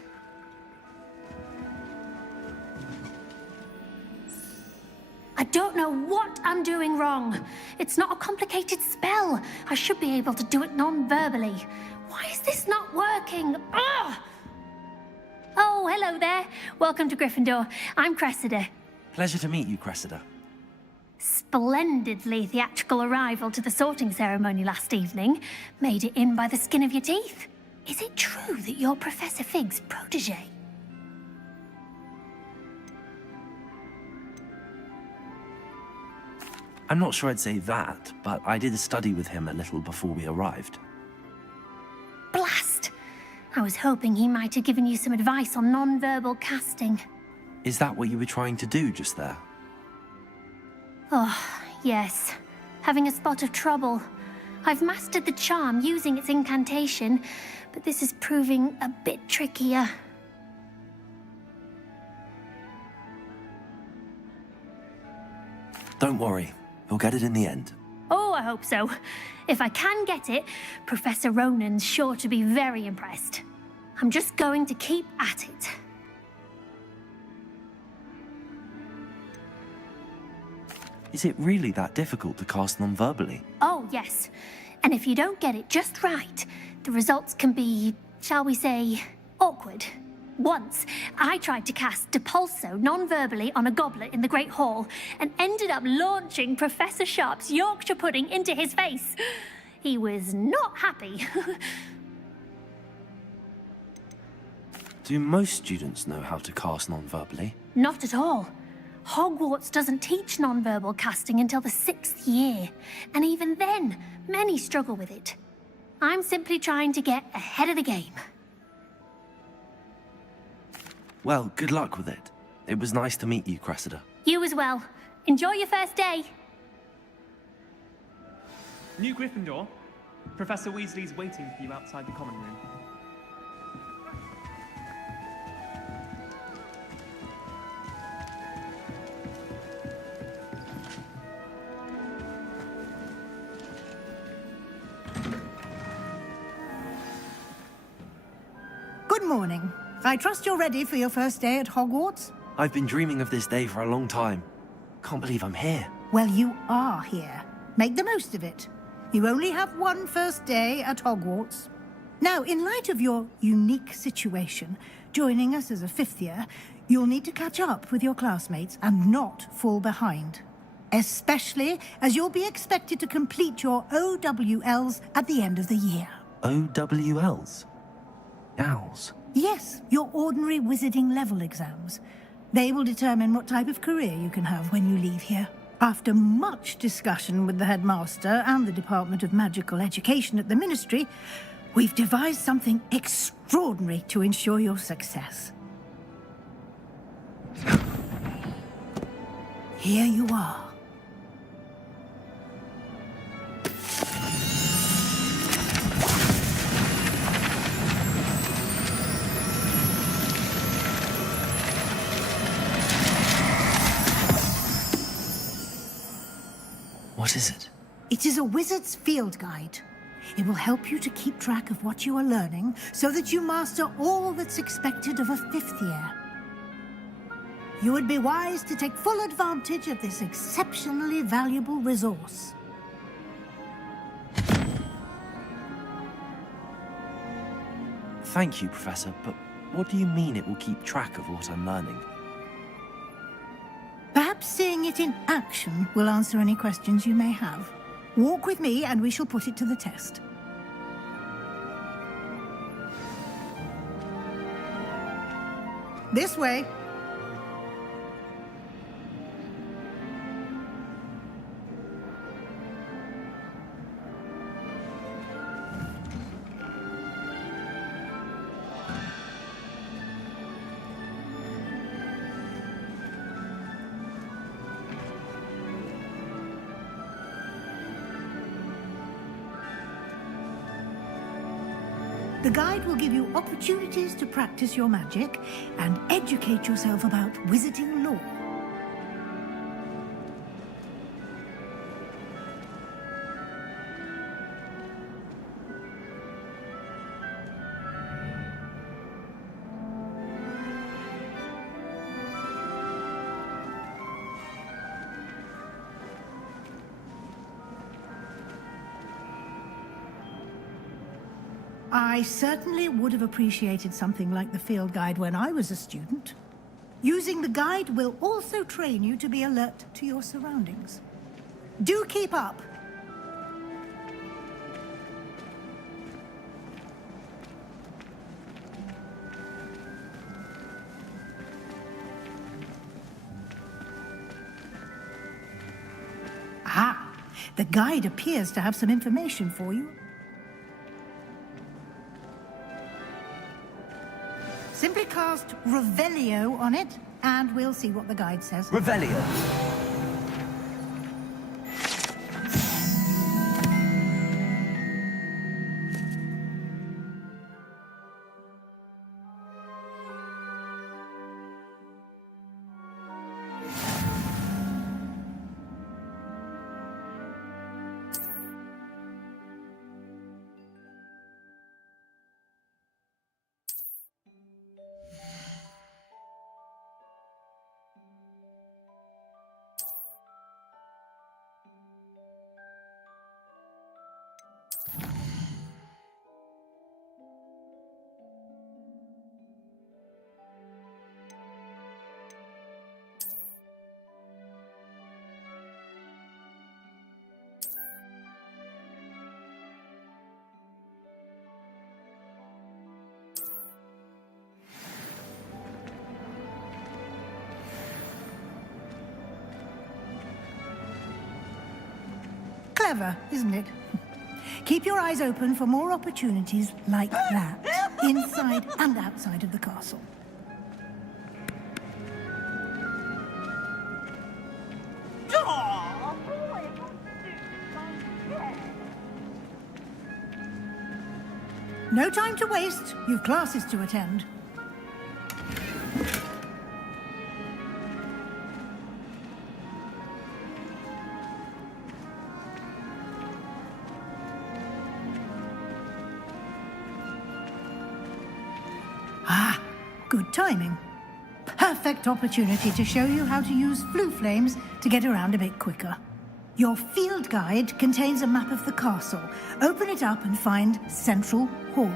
I don't know what I'm doing wrong. It's not a complicated spell. I should be able to do it non-verbally. Why is this not working? Ugh! Oh, hello there. Welcome to Gryffindor. I'm Cressida. Pleasure to meet you, Cressida. Splendidly theatrical arrival to the sorting ceremony last evening. Made it in by the skin of your teeth. Is it true that you're Professor Fig's protege? I'm not sure I'd say that, but I did study with him a little before we arrived. Blast! I was hoping he might have given you some advice on non-verbal casting. Is that what you were trying to do just there? Oh, yes. Having a spot of trouble. I've mastered the charm using its incantation, but this is proving a bit trickier. Don't worry. You'll get it in the end. Oh, I hope so. If I can get it, Professor Ronan's sure to be very impressed. I'm just going to keep at it. Is it really that difficult to cast non-verbally? Oh, yes. And if you don't get it just right, the results can be, shall we say, awkward. Once, I tried to cast Depulso non-verbally on a goblet in the Great Hall and ended up launching Professor Sharp's Yorkshire pudding into his face. He was not happy. Do most students know how to cast non-verbally? Not at all. Hogwarts doesn't teach non-verbal casting until the 6th year, and even then, many struggle with it. I'm simply trying to get ahead of the game. Well, good luck with it. It was nice to meet you, Cressida. You as well. Enjoy your first day. New Gryffindor. Professor Weasley's waiting for you outside the common room. Good morning. I trust you're ready for your first day at Hogwarts? I've been dreaming of this day for a long time. Can't believe I'm here. Well, you are here. Make the most of it. You only have one first day at Hogwarts. Now, in light of your unique situation, joining us as a 5th year, you'll need to catch up with your classmates and not fall behind. Especially as you'll be expected to complete your OWLs at the end of the year. OWLs? Owls? Yes, your ordinary wizarding level exams. They will determine what type of career you can have when you leave here. After much discussion with the headmaster and the Department of Magical Education at the Ministry, we've devised something extraordinary to ensure your success. Here you are. What is it? It is a wizard's field guide. It will help you to keep track of what you are learning so that you master all that's expected of a 5th year. You would be wise to take full advantage of this exceptionally valuable resource. Thank you, Professor, but what do you mean it will keep track of what I'm learning? Perhaps seeing it in action will answer any questions you may have. Walk with me and we shall put it to the test. This way. The guide will give you opportunities to practice your magic and educate yourself about wizarding lore. I certainly would have appreciated something like the field guide when I was a student. Using the guide will also train you to be alert to your surroundings. Do keep up! Ah, the guide appears to have some information for you. Simply cast Revelio on it, and we'll see what the guide says. Revelio. Clever, isn't it? Keep your eyes open for more opportunities like that, inside and outside of the castle. No time to waste. You've classes to attend. Ah, good timing. Perfect opportunity to show you how to use flue flames to get around a bit quicker. Your field guide contains a map of the castle. Open it up and find Central Hall.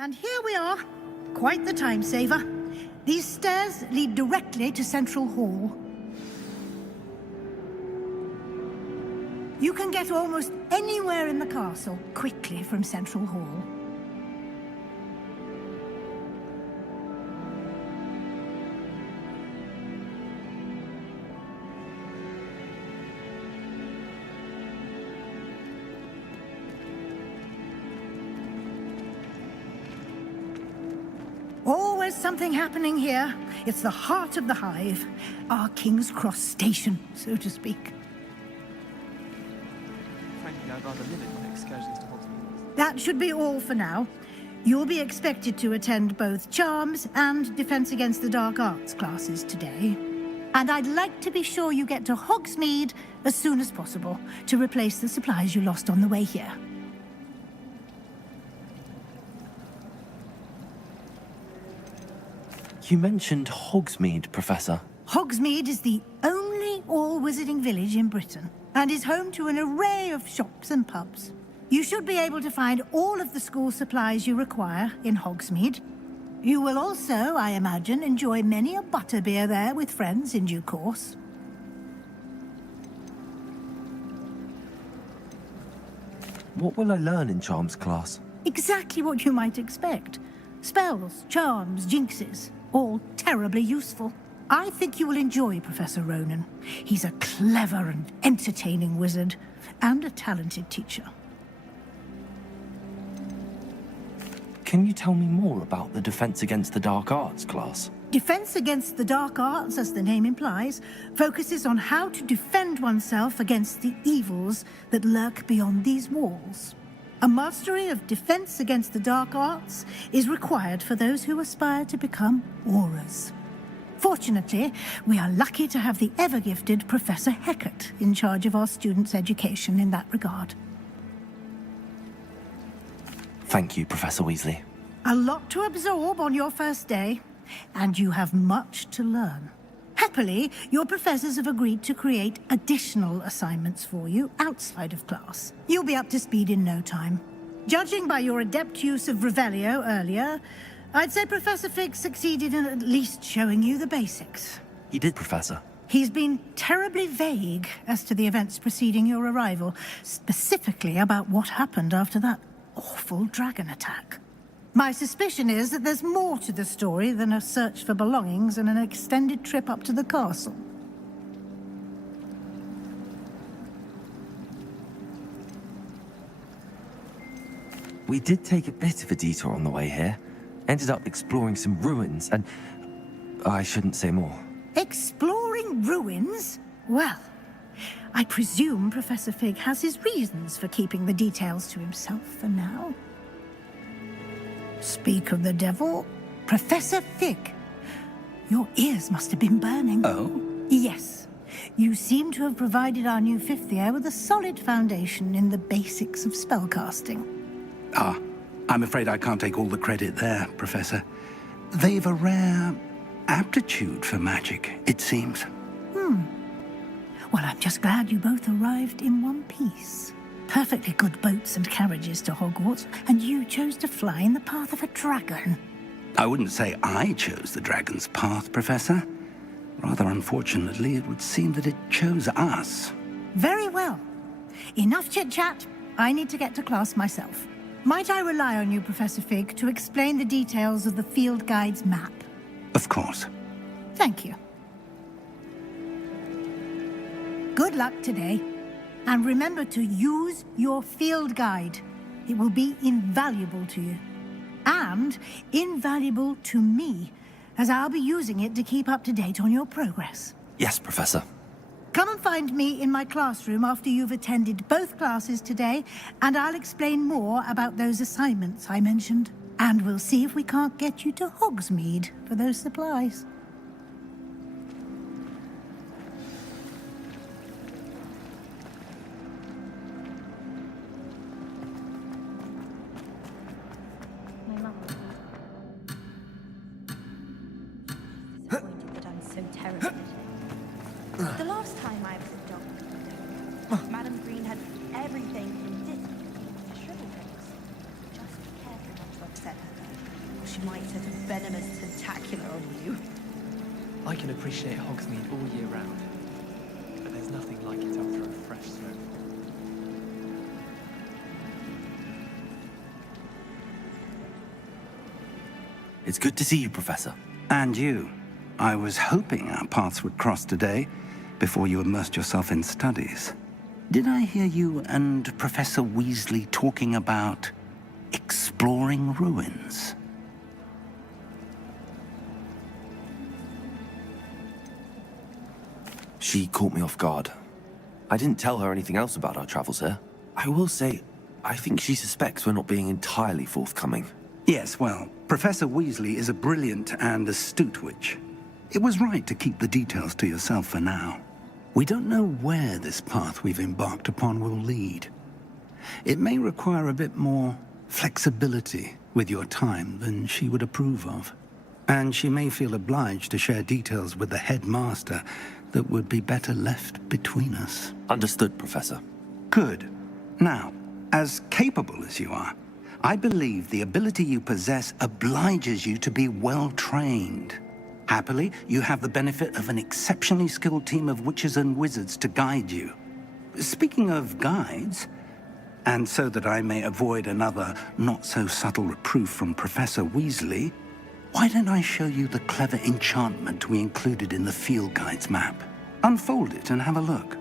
And here we are. Quite the time saver. These stairs lead directly to Central Hall. You can get almost anywhere in the castle quickly from Central Hall. is something happening here. It's the heart of the hive. Our King's Cross station, so to speak. Frankly, I'd rather limit my excursions to Hogsmeade. That should be all for now. You'll be expected to attend both Charms and Defense Against the Dark Arts classes today. And I'd like to be sure you get to Hogsmeade as soon as possible to replace the supplies you lost on the way here. You mentioned Hogsmeade, Professor. Hogsmeade is the only all-wizarding village in Britain and is home to an array of shops and pubs. You should be able to find all of the school supplies you require in Hogsmeade. You will also, I imagine, enjoy many a butterbeer there with friends in due course. What will I learn in Charms class? Exactly what you might expect. Spells, charms, jinxes, all terribly useful. I think you will enjoy Professor Ronan. He's a clever and entertaining wizard, and a talented teacher. Can you tell me more about the Defense Against the Dark Arts class? Defense Against the Dark Arts, as the name implies, focuses on how to defend oneself against the evils that lurk beyond these walls. A mastery of Defense Against the Dark Arts is required for those who aspire to become Aurors. Fortunately, we are lucky to have the ever-gifted Professor Hecat in charge of our students' education in that regard. Thank you, Professor Weasley. A lot to absorb on your first day, and you have much to learn. Happily, your professors have agreed to create additional assignments for you outside of class. You'll be up to speed in no time. Judging by your adept use of Revelio earlier, I'd say Professor Fig succeeded in at least showing you the basics. He did, Professor. He's been terribly vague as to the events preceding your arrival, specifically about what happened after that awful dragon attack. My suspicion is that there's more to the story than a search for belongings and an extended trip up to the castle. We did take a bit of a detour on the way here. Ended up exploring some ruins, and I shouldn't say more. Exploring ruins? Well, I presume Professor Fig has his reasons for keeping the details to himself for now. Speak of the devil, Professor Fig. Your ears must have been burning. Oh? Yes. You seem to have provided our new fifth year with a solid foundation in the basics of spellcasting. Ah, I'm afraid I can't take all the credit there, Professor. They've a rare aptitude for magic, it seems. Well, I'm just glad you both arrived in one piece. Perfectly good boats and carriages to Hogwarts, and you chose to fly in the path of a dragon. I wouldn't say I chose the dragon's path, Professor. Rather unfortunately, it would seem that it chose us. Very well. Enough chit-chat. I need to get to class myself. Might I rely on you, Professor Fig, to explain the details of the field guide's map? Of course. Thank you. Good luck today. And remember to use your field guide. It will be invaluable to you. And invaluable to me, as I'll be using it to keep up to date on your progress. Yes, Professor. Come and find me in my classroom after you've attended both classes today, and I'll explain more about those assignments I mentioned. And we'll see if we can't get you to Hogsmeade for those supplies. The last time I was a doctor, Madam Green had everything from Disney to shrivel drinks. Just be careful not to upset her, or she might set a venomous tentacular on you. I can appreciate Hogsmeade all year round, but there's nothing like it after a fresh snow. It's good to see you, Professor. And you. I was hoping our paths would cross today, before you immersed yourself in studies. Did I hear you and Professor Weasley talking about exploring ruins? She caught me off guard. I didn't tell her anything else about our travels here. I will say, I think she suspects we're not being entirely forthcoming. Yes, well, Professor Weasley is a brilliant and astute witch. It was right to keep the details to yourself for now. We don't know where this path we've embarked upon will lead. It may require a bit more flexibility with your time than she would approve of. And she may feel obliged to share details with the headmaster that would be better left between us. Understood, Professor. Good. Now, as capable as you are, I believe the ability you possess obliges you to be well-trained. Happily, you have the benefit of an exceptionally skilled team of witches and wizards to guide you. Speaking of guides, and so that I may avoid another not-so-subtle reproof from Professor Weasley, why don't I show you the clever enchantment we included in the field guide's map? Unfold it and have a look.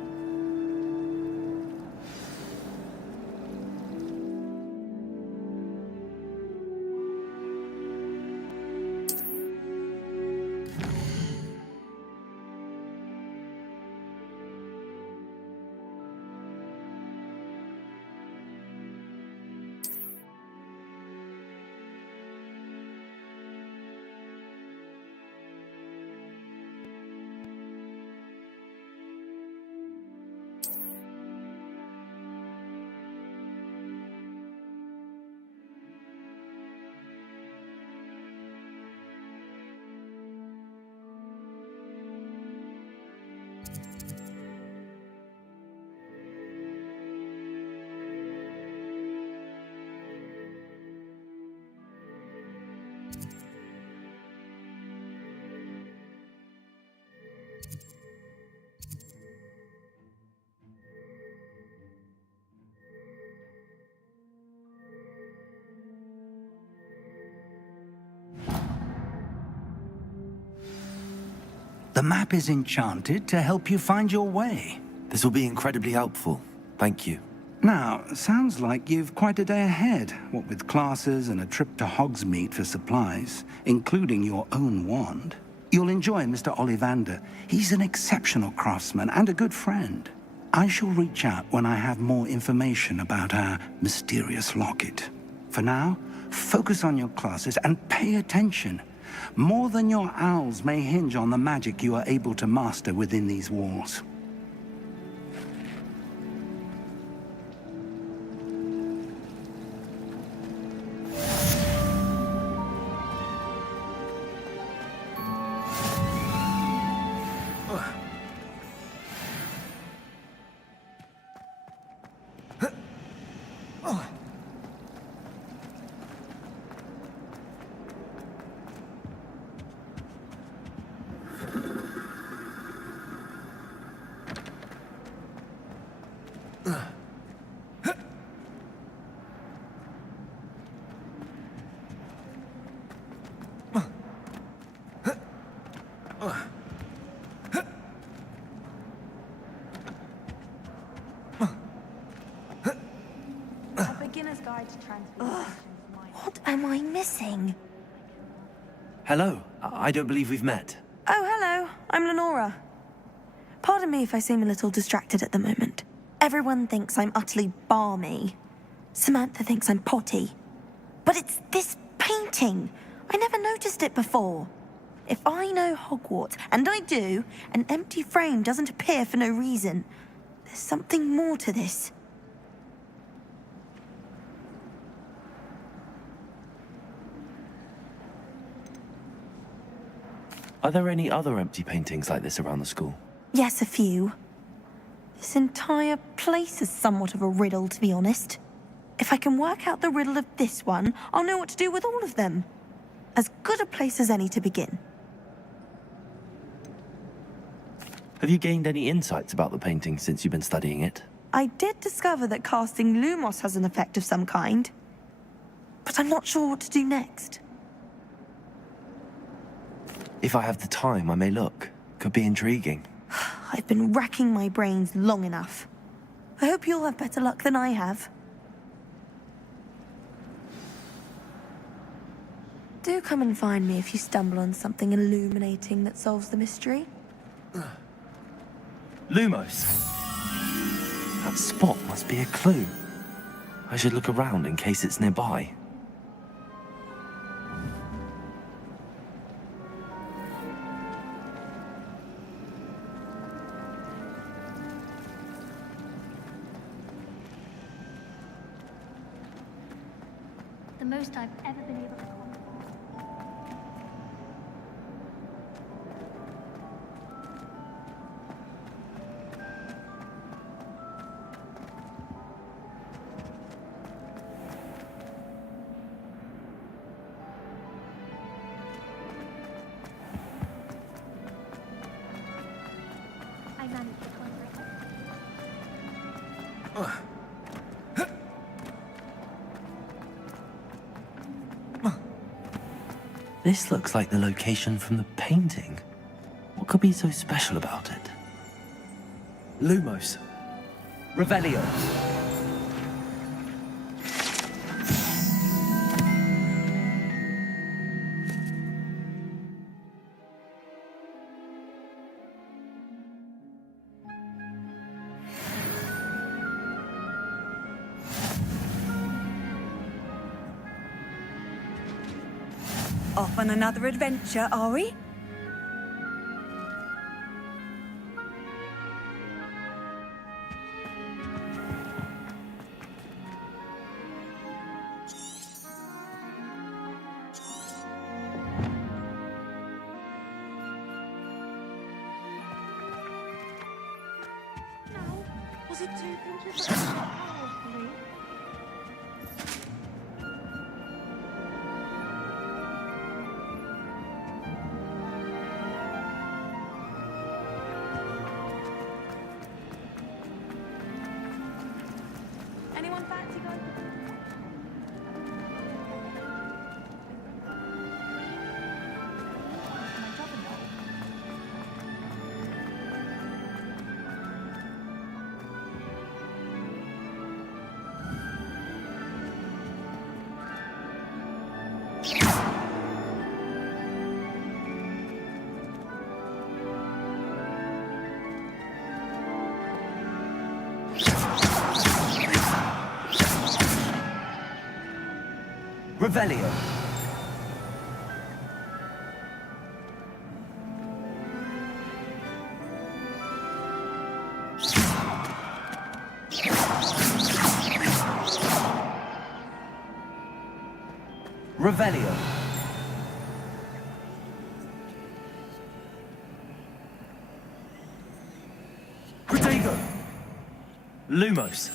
The map is enchanted to help you find your way. This will be incredibly helpful. Thank you. Now, sounds like you've quite a day ahead, what with classes and a trip to Hogsmeade for supplies, including your own wand. You'll enjoy Mr. Ollivander. He's an exceptional craftsman and a good friend. I shall reach out when I have more information about our mysterious locket. For now, focus on your classes and pay attention. More than your owls may hinge on the magic you are able to master within these walls. What am I missing? Hello. I don't believe we've met. Oh, hello. I'm Lenora. Pardon me if I seem a little distracted at the moment. Everyone thinks I'm utterly balmy. Samantha thinks I'm potty. But it's this painting. I never noticed it before. If I know Hogwarts, and I do, an empty frame doesn't appear for no reason. There's something more to this. Are there any other empty paintings like this around the school? Yes, a few. This entire place is somewhat of a riddle, to be honest. If I can work out the riddle of this one, I'll know what to do with all of them. As good a place as any to begin. Have you gained any insights about the painting since you've been studying it? I did discover that casting Lumos has an effect of some kind. But I'm not sure what to do next. If I have the time, I may look. Could be intriguing. I've been racking my brains long enough. I hope you'll have better luck than I have. Do come and find me if you stumble on something illuminating that solves the mystery. Lumos! That spot must be a clue. I should look around in case it's nearby. The most I've ever been able to call. I managed to conquer it. This looks like the location from the painting. What could be so special about it? Lumos. Revelio. Off on another adventure, are we? No. Was it too powerfully? Anyone fancy going? Revelio. Revelio. Protego. Lumos!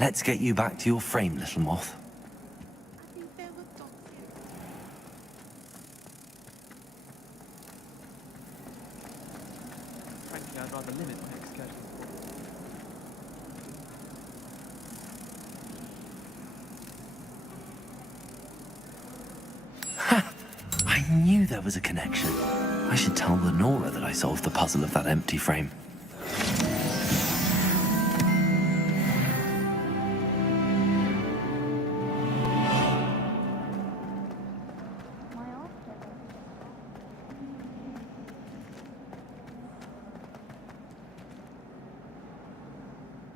Let's get you back to your frame, little moth. Frankly, I'd rather limit my excursion. I knew there was a connection. I should tell Lenora that I solved the puzzle of that empty frame.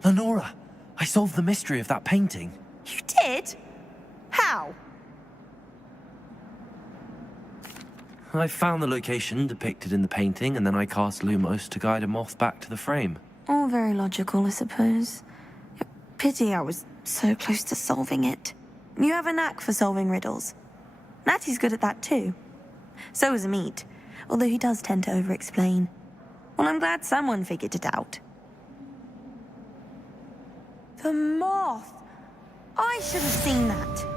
Lenora, I solved the mystery of that painting. You did? How? I found the location depicted in the painting, and then I cast Lumos to guide a moth back to the frame. All very logical, I suppose. Pity I was so close to solving it. You have a knack for solving riddles. Natty's good at that too. So is Amit, although he does tend to over-explain. Well, I'm glad someone figured it out. The moth! I should have seen that.